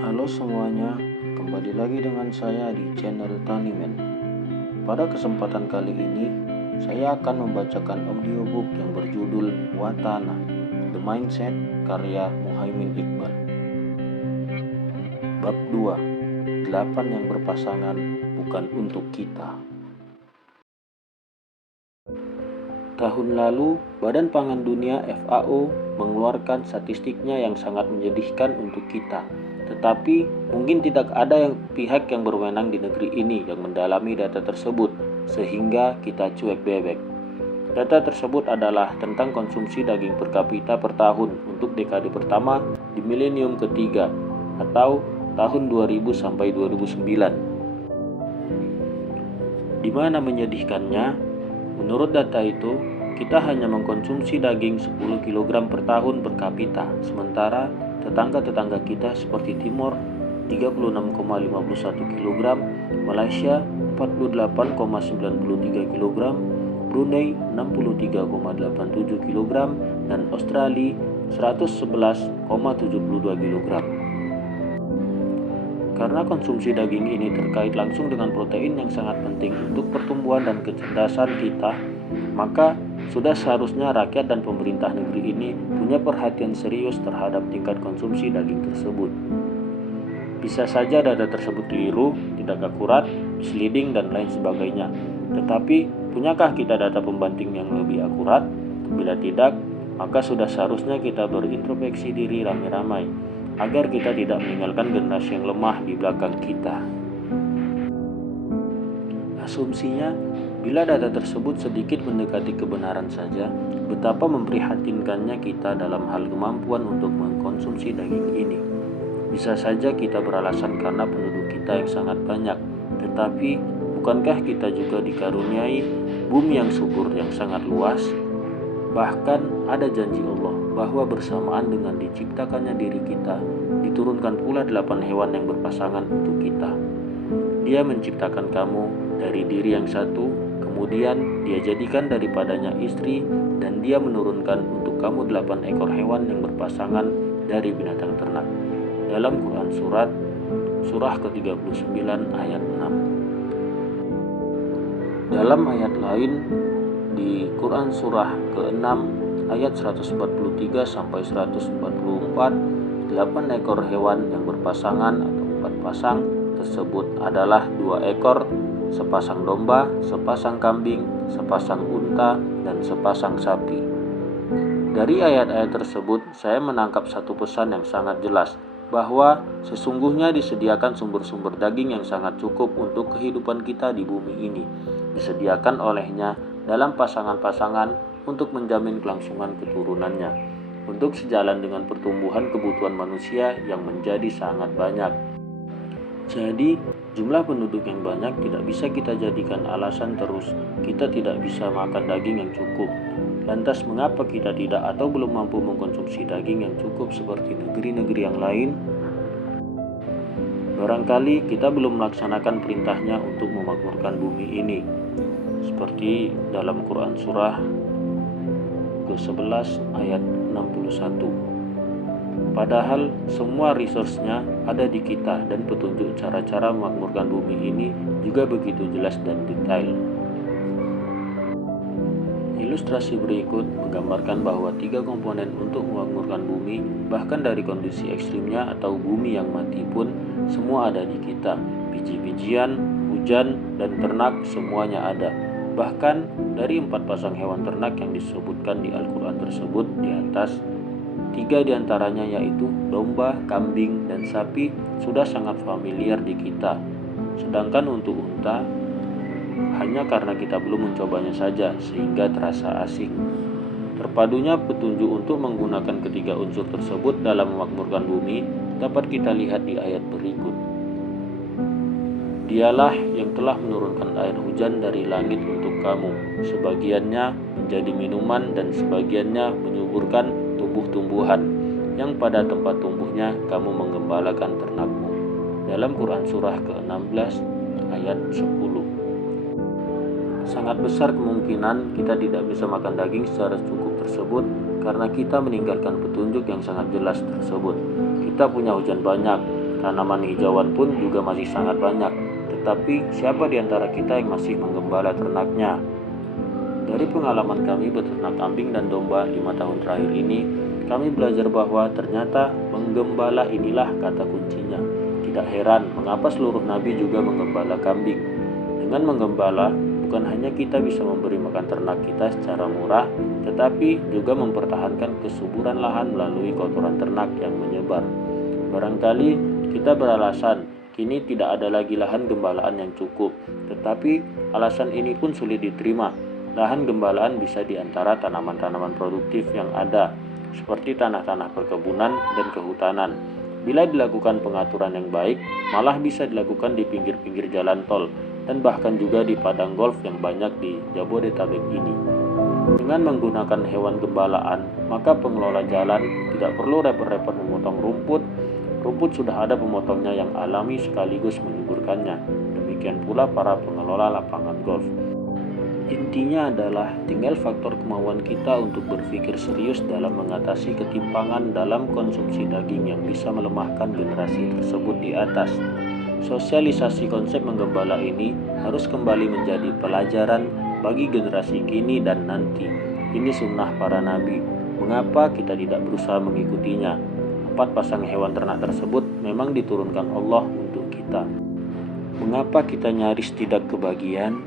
Halo semuanya, kembali lagi dengan saya di channel Taniman. Pada kesempatan kali ini, saya akan membacakan audiobook yang berjudul Watana, The Mindset, karya Muhaimin Iqbal. Bab 2, 8 yang berpasangan bukan untuk kita. Tahun lalu, Badan Pangan Dunia (FAO) mengeluarkan statistiknya yang sangat menyedihkan untuk kita. Tetapi mungkin tidak ada pihak yang berwenang di negeri ini yang mendalami data tersebut, sehingga kita cuek bebek. Data tersebut adalah tentang konsumsi daging per kapita per tahun untuk dekade pertama di milenium ketiga atau tahun 2000 sampai 2009. Di mana menyedihkannya, menurut data itu, kita hanya mengkonsumsi daging 10 kg per tahun per kapita, sementara tetangga-tetangga kita seperti Timor 36,51 kg, Malaysia 48,93 kg, Brunei 63,87 kg, dan Australia 111,72 kg. Karena konsumsi daging ini terkait langsung dengan protein yang sangat penting untuk pertumbuhan dan kecerdasan kita, maka sudah seharusnya rakyat dan pemerintah negeri ini punya perhatian serius terhadap tingkat konsumsi daging tersebut. Bisa saja data tersebut keliru, tidak akurat, misleading, dan lain sebagainya. Tetapi, punyakah kita data pembanding yang lebih akurat? Bila tidak, maka sudah seharusnya kita berintrospeksi diri ramai-ramai, agar kita tidak meninggalkan generasi yang lemah di belakang kita. Asumsinya, bila data tersebut sedikit mendekati kebenaran saja, betapa memprihatinkannya kita dalam hal kemampuan untuk mengkonsumsi daging ini. Bisa saja kita beralasan karena penduduk kita yang sangat banyak, tetapi bukankah kita juga dikaruniai bumi yang subur yang sangat luas? Bahkan ada janji Allah bahwa bersamaan dengan diciptakannya diri kita, diturunkan pula 8 hewan yang berpasangan untuk kita. Dia menciptakan kamu dari diri yang satu, kemudian dia jadikan daripadanya istri, dan dia menurunkan untuk kamu 8 ekor hewan yang berpasangan dari binatang ternak. Dalam Quran surah ke-39 ayat 6. Dalam ayat lain di Quran surah ke-6 ayat 143 sampai 144, 8 ekor hewan yang berpasangan atau 4 pasang tersebut adalah 2 ekor, sepasang domba, sepasang kambing, sepasang unta, dan sepasang sapi. Dari ayat-ayat tersebut, saya menangkap satu pesan yang sangat jelas, bahwa sesungguhnya disediakan sumber-sumber daging yang sangat cukup untuk kehidupan kita di bumi ini. Disediakan olehnya dalam pasangan-pasangan untuk menjamin kelangsungan keturunannya, untuk sejalan dengan pertumbuhan kebutuhan manusia yang menjadi sangat banyak. Jadi, jumlah penduduk yang banyak tidak bisa kita jadikan alasan terus kita tidak bisa makan daging yang cukup. Lantas mengapa kita tidak atau belum mampu mengkonsumsi daging yang cukup seperti negeri-negeri yang lain? Barangkali kita belum melaksanakan perintahnya untuk memakmurkan bumi ini, seperti dalam Quran surah ke-11 ayat 61. Padahal semua resource-nya ada di kita, dan petunjuk cara-cara memakmurkan bumi ini juga begitu jelas dan detail. Ilustrasi berikut menggambarkan bahwa 3 komponen untuk memakmurkan bumi, bahkan dari kondisi ekstrimnya atau bumi yang mati pun, semua ada di kita. Biji-bijian, hujan, dan ternak semuanya ada. Bahkan dari 4 pasang hewan ternak yang disebutkan di Al-Quran tersebut di atas, 3 diantaranya yaitu domba, kambing, dan sapi sudah sangat familiar di kita. Sedangkan untuk unta, hanya karena kita belum mencobanya saja sehingga terasa asing. Terpadunya petunjuk untuk menggunakan ketiga unsur tersebut dalam memakmurkan bumi dapat kita lihat di ayat berikut. Dialah yang telah menurunkan air hujan dari langit untuk kamu, sebagiannya menjadi minuman dan sebagiannya menyuburkan tumbuh-tumbuhan, yang pada tempat tumbuhnya kamu menggembalakan ternakmu. Dalam Quran surah ke-16 ayat 10. Sangat besar kemungkinan kita tidak bisa makan daging secara cukup tersebut karena kita meninggalkan petunjuk yang sangat jelas tersebut. Kita punya hujan banyak, tanaman hijauan pun juga masih sangat banyak, tetapi siapa di antara kita yang masih menggembala ternaknya? Dari pengalaman kami beternak kambing dan domba 5 tahun terakhir ini, kami belajar bahwa ternyata menggembala inilah kata kuncinya. Tidak heran mengapa seluruh nabi juga menggembala kambing. Dengan menggembala, bukan hanya kita bisa memberi makan ternak kita secara murah, tetapi juga mempertahankan kesuburan lahan melalui kotoran ternak yang menyebar. Barangkali kita beralasan, kini tidak ada lagi lahan gembalaan yang cukup, tetapi alasan ini pun sulit diterima. Lahan gembalaan bisa di antara tanaman-tanaman produktif yang ada, seperti tanah-tanah perkebunan dan kehutanan. Bila dilakukan pengaturan yang baik, malah bisa dilakukan di pinggir-pinggir jalan tol, dan bahkan juga di padang golf yang banyak di Jabodetabek ini. Dengan menggunakan hewan gembalaan, maka pengelola jalan tidak perlu repot-repot memotong rumput. Rumput sudah ada pemotongnya yang alami sekaligus menyuburkannya. Demikian pula para pengelola lapangan golf. Intinya adalah tinggal faktor kemauan kita untuk berpikir serius dalam mengatasi ketimpangan dalam konsumsi daging yang bisa melemahkan generasi tersebut di atas. Sosialisasi konsep menggembala ini harus kembali menjadi pelajaran bagi generasi kini dan nanti. Ini sunnah para nabi. Mengapa kita tidak berusaha mengikutinya? 4 pasang hewan ternak tersebut memang diturunkan Allah untuk kita. Mengapa kita nyaris tidak kebagian?